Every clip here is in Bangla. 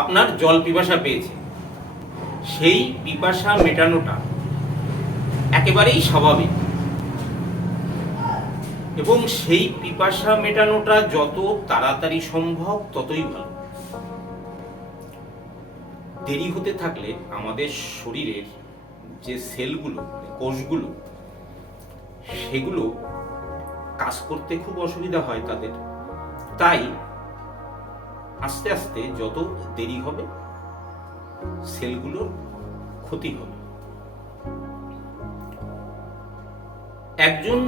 আপনার জল পিপাসা পেয়েছে, সেই পিপাসা মেটানোটা একেবারেই স্বাভাবিক এবং সেই পিপাসা মেটানোটা যত তাড়াতাড়ি সম্ভব ততই ভালো। দেরি হতে থাকলে আমাদের শরীরের যে সেলগুলো, কোষগুলো, সেগুলো কাজ করতে খুব অসুবিধা হয় তাদের। তাই আস্তে আস্তে যত দেরি হবে সেলগুলোর ক্ষতি হবে। একজন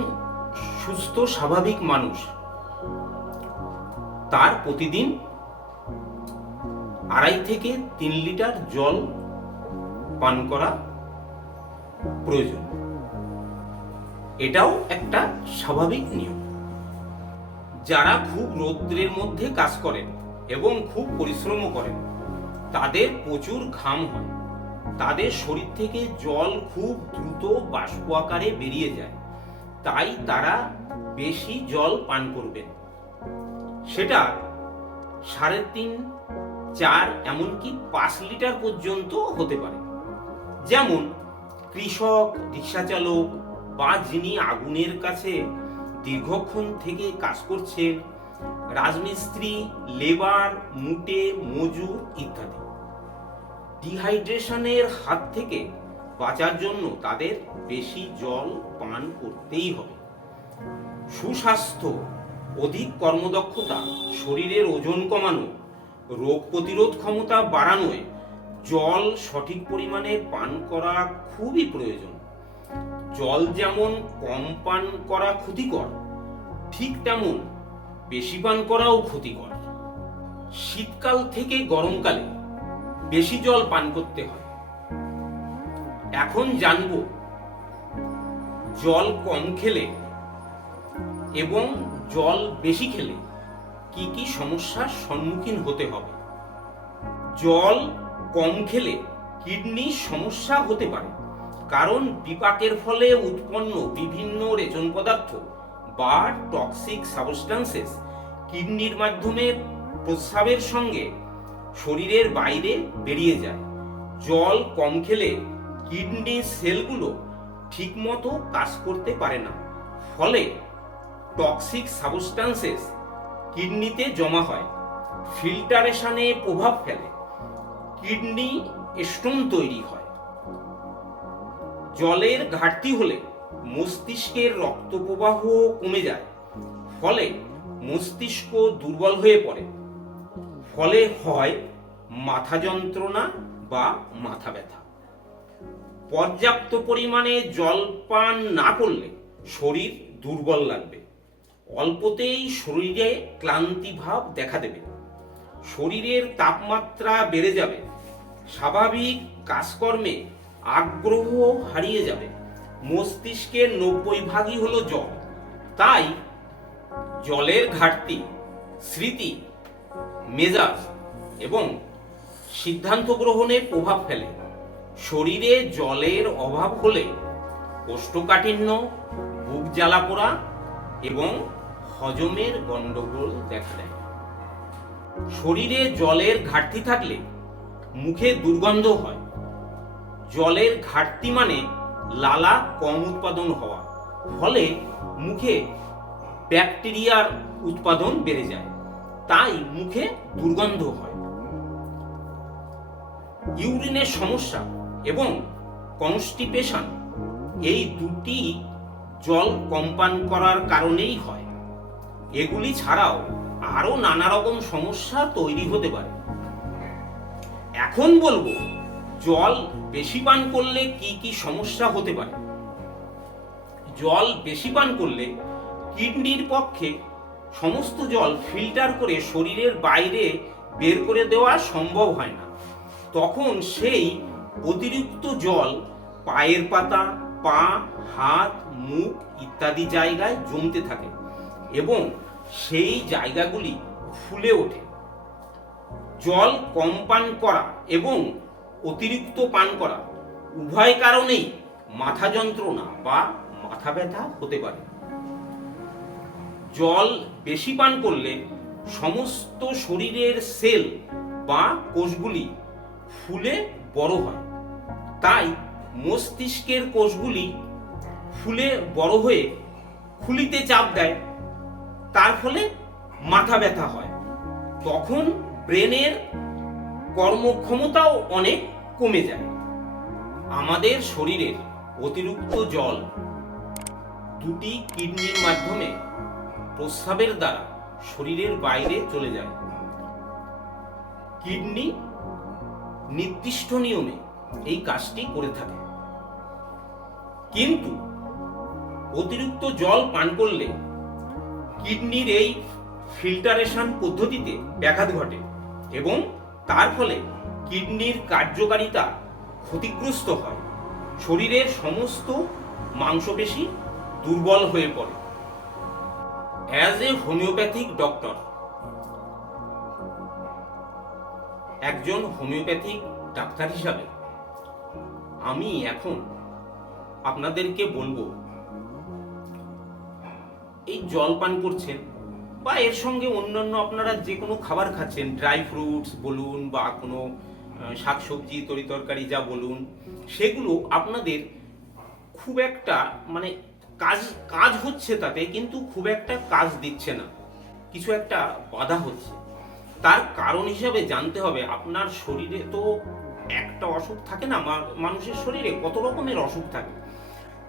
সুস্থ স্বাভাবিক মানুষ তার প্রতিদিন 2.5 থেকে 3 লিটার জল পান করা প্রয়োজন। এটাও একটা স্বাভাবিক নিয়ম। যারা খুব রৌদ্রের মধ্যে কাজ করেন এবং খুব পরিশ্রম করেন, তাদের প্রচুর ঘাম হয়, তাদের শরীর থেকে জল খুব দ্রুত বাষ্প আকারে বেরিয়ে যায়, তাই তারা বেশি জল পান করবেন। সেটা 3.5, 4 এমনকি 5 লিটার পর্যন্ত হতে পারে। যেমন কৃষক, রিক্সা চালক বা যিনি আগুনের কাছে দীর্ঘক্ষণ থেকে কাজ করছেন, রাজমিস্ত্রি, লেবার, মুটে, মজুর ইত্যাদি। ডিহাইড্রেশনের হাত থেকে বাঁচার জন্য তাদের বেশি জল পান করতেই হবে। সুস্বাস্থ্য, অধিক কর্মদক্ষতা, শরীরের ওজন কমানো, রোগ প্রতিরোধ ক্ষমতা বাড়ানোয় জল সঠিক পরিমাণে পান করা খুবই প্রয়োজন। জল যেমন কম পান করা ক্ষতিকর, ঠিক তেমন বেশি পান করাও ক্ষতিকর। শীতকাল থেকে গরমকালে বেশি জল পান করতে হয়। এখন জানব জল কম খেলে এবং জল বেশি খেলে কি কি সমস্যার সম্মুখীন হতে হবে। জল কম খেলে কিডনির সমস্যা হতে পারে, কারণ বিপাকের ফলে উৎপন্ন বিভিন্ন রেচন পদার্থ বা টক্সিক সাবস্টেন্সেস কিডনির মাধ্যমে প্রস্রাবের সঙ্গে শরীরের বাইরে বেরিয়ে যায়। জল কম খেলে কিডনির সেলগুলো ঠিকমতো কাজ করতে পারে না, ফলে টক্সিক সাবস্টেন্সেস কিডনিতে জমা হয়, ফিল্টারেশনে প্রভাব ফেলে, কিডনি স্টোন তৈরি হয়। জলের ঘাটতি হলে মস্তিষ্কের রক্ত প্রবাহ কমে যায়, ফলে মস্তিষ্ক দুর্বল হয়ে পড়ে, ফলে হয় মাথা যন্ত্রণা বা মাথা ব্যথা। পর্যাপ্ত পরিমাণে জল পান না করলে শরীর দুর্বল লাগবে, অল্পতেই শরীরে ক্লান্তি ভাব দেখা দেবে, শরীরের তাপমাত্রা বেড়ে যাবে, স্বাভাবিক কাজকর্মে আগ্রহ হারিয়ে যাবে। মস্তিষ্কের 90% হলো জল, তাই জলের ঘাটতি স্মৃতি, মেজাজ এবং সিদ্ধান্ত গ্রহণে প্রভাব ফেলে। শরীরে জলের অভাব হলে কোষ্ঠকাঠিন্য, বুক জ্বালা পোড়া এবং হজমের গন্ডগোল দেখা দেয়। শরীরে জলের ঘাটতি থাকলে মুখে দুর্গন্ধ হয়। জলের ঘাটতি মানে লালা কম উৎপাদন হওয়া, ফলে মুখে ব্যাকটেরিয়ার উৎপাদন বেড়ে যায়, তাই মুখে দুর্গন্ধ হয়। ইউরিনের সমস্যা এবং কনস্টিপেশন এই দুটি জল কম পান করার কারণেই হয়। এগুলি ছাড়াও আরো নানা রকম সমস্যা তৈরি হতে পারে। এখন বলবো জল বেশি পান করলে কি কি সমস্যা হতে পারে। জল বেশি পান করলে কিডনির পক্ষে সমস্ত জল ফিল্টার করে শরীরের বাইরে বের করে দেওয়া সম্ভব হয় না। তখন সেই অতিরিক্ত জল পায়ের পাতা, পা, হাত, মুখ ইত্যাদি জায়গায় জমতে থাকে এবং সেই জায়গাগুলি ফুলে ওঠে। জল কম পান করা এবং অতিরিক্ত পান করা উভয় কারণেই মাথা যন্ত্রণা বা মাথা ব্যথা হতে পারে। জল বেশি পান করলে সমস্ত শরীরের সেল বা কোষগুলি ফুলে বড় হয়। তাই মস্তিষ্কের কোষগুলি ফুলে বড় হয়ে খুলিতে চাপ দেয়, তার ফলে মাথা ব্যথা হয়। তখন ব্রেনের কর্মক্ষমতাও অনেক কমে যায়। আমাদের শরীরের অতিরিক্ত জল দুটি কিডনির মাধ্যমে প্রস্রাবের দ্বারা শরীরের বাইরে চলে যায়। কিডনি নির্দিষ্ট নিয়মে এই কাজটি করে থাকে, কিন্তু অতিরিক্ত জল পান করলে কিডনির এই ফিল্টারেশন পদ্ধতিতে ব্যাঘাত ঘটে এবং তার ফলে কিডনির কার্যকারিতা ক্ষতিগ্রস্ত হয়। শরীরের সমস্ত মাংসপেশি দুর্বল হয়ে পড়ে। অ্যাজ এ হোমিওপ্যাথিক ডক্টর, একজন হোমিওপ্যাথিক ডাক্তার হিসাবে আমি এখন আপনাদেরকে বলবো, এই জল পান করছেন বা এর সঙ্গে অন্যান্য আপনারা যে কোনো খাবার খাচ্ছেন, ড্রাই ফ্রুটস বলুন বা কোনো শাকসবজি তরিতরকারি যা বলুন, সেগুলো আপনাদের খুব একটা মানে কাজ হচ্ছে তাতে, কিন্তু খুব একটা কাজ দিচ্ছে না, কিছু একটা বাধা হচ্ছে। তার কারণ হিসাবে জানতে হবে, আপনার শরীরে তো একটা অসুখ থাকে না, মানুষের শরীরে কত রকমের অসুখ থাকে।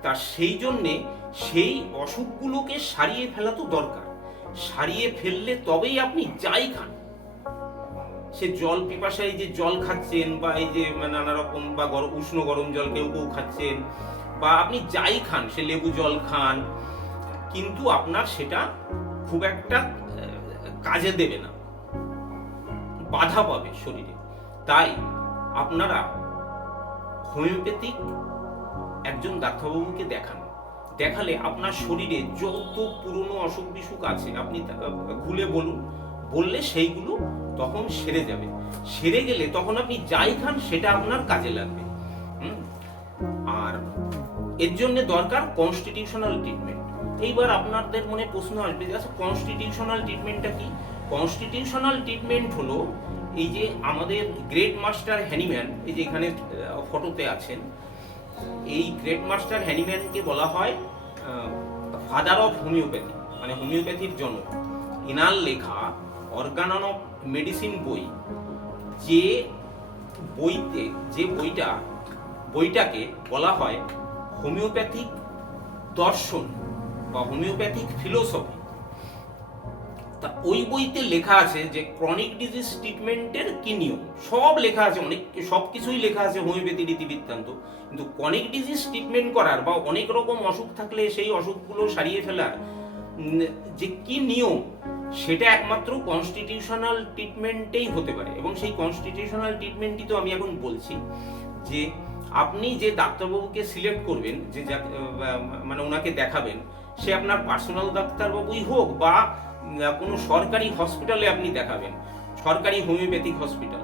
তা সেই জন্যে সেই অসুখগুলোকে সারিয়ে ফেলা তো দরকার। সারিয়ে ফেললে তবেই আপনি যাই খান, সে জল পিপাসায় যে জল খাচ্ছেন বা এই যে নানা রকম বা উষ্ণ গরম জল কেউ কেউ খাচ্ছেন, বা আপনি যাই খান, সে লেবু জল খান, কিন্তু আপনার সেটা খুব একটা কাজে দেবে না, বাধা পাবে শরীরে। তাই আপনারা হোমিওপ্যাথিক একজন ডাক্তারবাবুকে দেখালে আপনার শরীরে যত পুরনো অসুখ বিসুখ আছে আপনি খুলে বললে সেইগুলো তখন সেরে যাবে। সেরে গেলে তখন আপনি যাই খান সেটা আপনার কাজে লাগবে। আর এর জন্য দরকার কনস্টিটিউশনাল ট্রিটমেন্ট। এইবার আপনাদের মনে প্রশ্ন আসবে যে আচ্ছা কনস্টিটিউশনাল ট্রিটমেন্টটা কি? কনস্টিটিউশনাল ট্রিটমেন্ট হলো এই যে আমাদের গ্রেট মাস্টার হ্যানিম্যান, এই যে এখানে ফটোতে আছেন, এই গ্রেট মাস্টার হ্যানিম্যানকে বলা হয় ফাদার অফ হোমিওপ্যাথি, মানে হোমিওপ্যাথির জনক। ইনার লেখা অর্গান অফ মেডিসিন বই, যে বইটাকে বলা হয় হোমিওপ্যাথিক দর্শন বা হোমিওপ্যাথিক ফিলোসফি। তা ওই বইতে লেখা আছে যে ক্রনিক ডিজিজ ট্রিটমেন্টের কি নিয়ম, সব লেখা আছে, সব কিছুই লেখা আছে হোমিওপ্যাথির ইতিবৃত্তান্ত। কিন্তু ক্রনিক ডিজিজ ট্রিটমেন্ট করার বা অনেক রকম অসুখ থাকলে সেই অসুখগুলো সারিয়ে ফেলার যে কি নিয়ম, সেটা একমাত্র কনস্টিটিউশনাল ট্রিটমেন্টেই হতে পারে। এবং সেই কনস্টিটিউশনাল ট্রিটমেন্টই তো আমি এখন বলছি, যে আপনি যে ডাক্তারবাবুকে সিলেক্ট করবেন, যে মানে ওনাকে দেখাবেন, সে আপনার পার্সোনাল ডাক্তারবাবুই হোক বা কোনো সরকারি হসপিটালে আপনি দেখাবেন, সরকারি হোমিওপ্যাথিক হসপিটাল,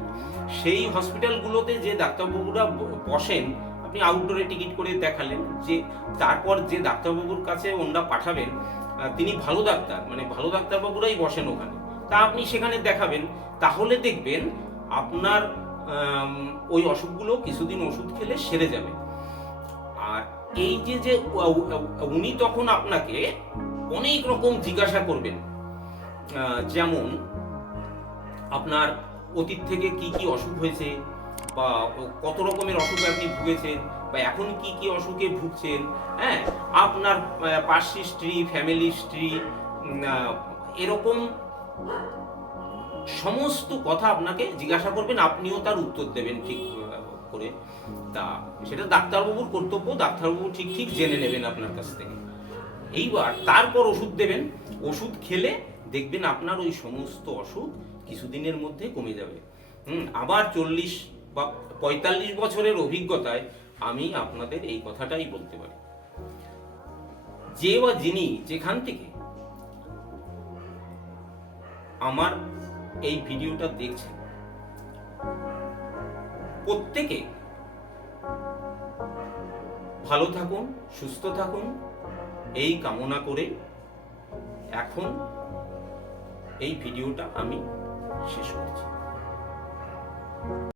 সেই হসপিটালগুলোতে যে ডাক্তারবাবুরা বসেন, আপনি আউটডোরে টিকিট করে দেখালেন, যে তারপর যে ডাক্তারবাবুর কাছে ওনারা পাঠাবেন তিনি ভালো ডাক্তার, মানে ভালো ডাক্তারবাবুরাই বসেন ওখানে, তা আপনি সেখানে দেখাবেন। তাহলে দেখবেন আপনার ওই অসুখগুলো কিছুদিন ওষুধ খেলে সেরে যাবে। আর এই যে উনি তখন আপনাকে অনেক রকম জিজ্ঞাসা করবেন, যেমন আপনার অতীত থেকে কি কি অসুখ হয়েছে, বা কত রকমের অসুখে আপনি ভুগেছেন, বা এখন কি কি অসুখে ভুগছেন, হ্যাঁ, আপনার পাস্ট হিস্ট্রি, ফ্যামিলি হিস্ট্রি, এরকম সমস্ত কথা আপনাকে জিজ্ঞাসা করবেন, আপনিও তার উত্তর দেবেন ঠিক করে। তা সেটা ডাক্তারবাবুর কর্তব্য, ডাক্তারবাবু ঠিক জেনে নেবেন আপনার কাছ থেকে। এইবার তারপর ওষুধ দেবেন, ওষুধ খেলে দেখবেন আপনার ওই সমস্ত অসুখ কিছুদিনের মধ্যে কমে যাবে। আবার 40 বা 45 বছরের অভিজ্ঞতায় আমি আপনাদের এই কথাটাই বলতে পারি। যে বা যিনি যেখান থেকে আমার এই ভিডিওটা দেখছেন, প্রত্যেকে ভালো থাকুন, সুস্থ থাকুন, এই কামনা করে এখন এই ভিডিওটা আমি শেষ করছি।